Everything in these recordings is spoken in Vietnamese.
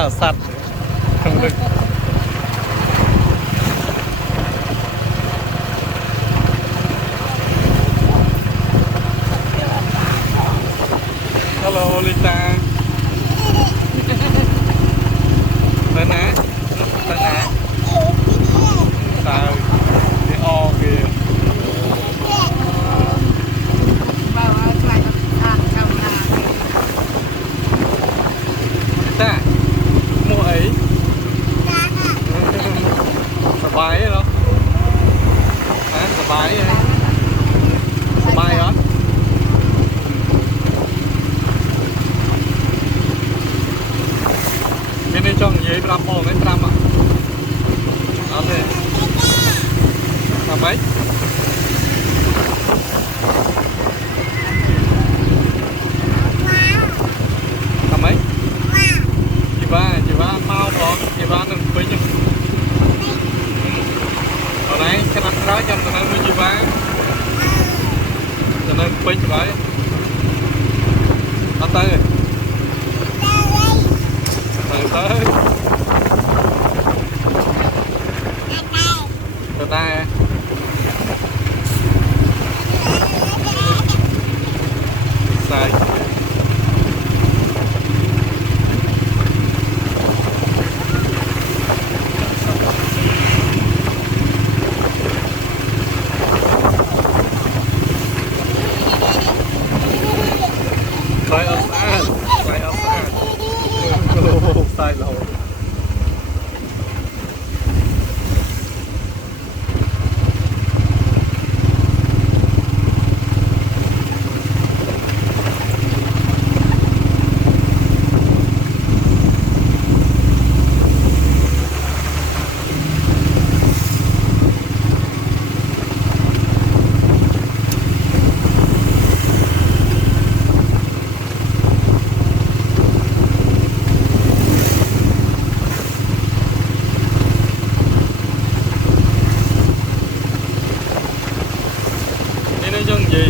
tạo sạch không được. Hello Lita. Tên á, tên á. Sao? Cái o kìa. Ta mua ấy. Sờ bài ấy không? Hả? Sờ bài ấy. Sờ bài hả? Bên đây cho người làm bò mấy trăm ạ. Đó thế. Làm mấy? Làm mấy? Chị ba mau đó, chị ba đừng quên nhỉ. Ở đây cái nắp đó cho nó nuôi chị ba. Cho nên quên chị ba. Nó tới rồi. Tới. Từ đây. Sai. Sai ở xa. Sai ở xa. Sai lâu. Dân gì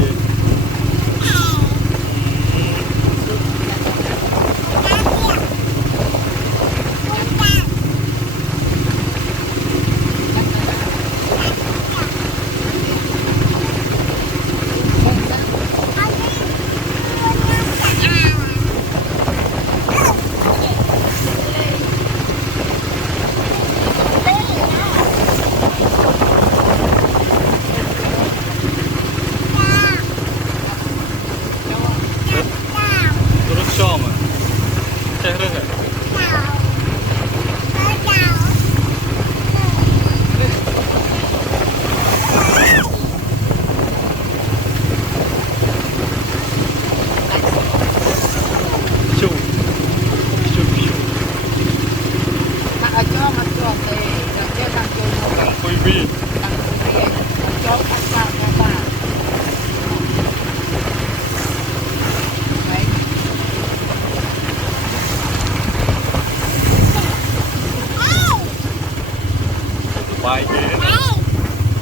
bài kia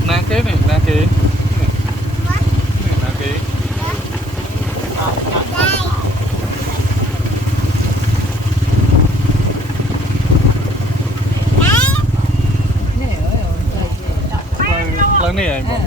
na kế này na kế na kế lớn này anh bảo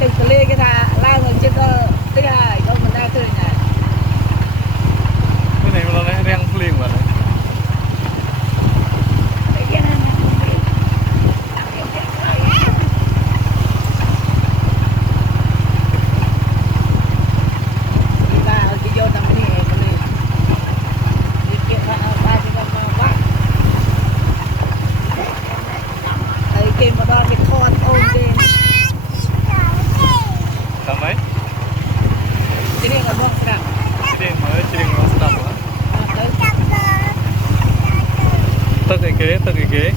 từ cái kế từng cái ghế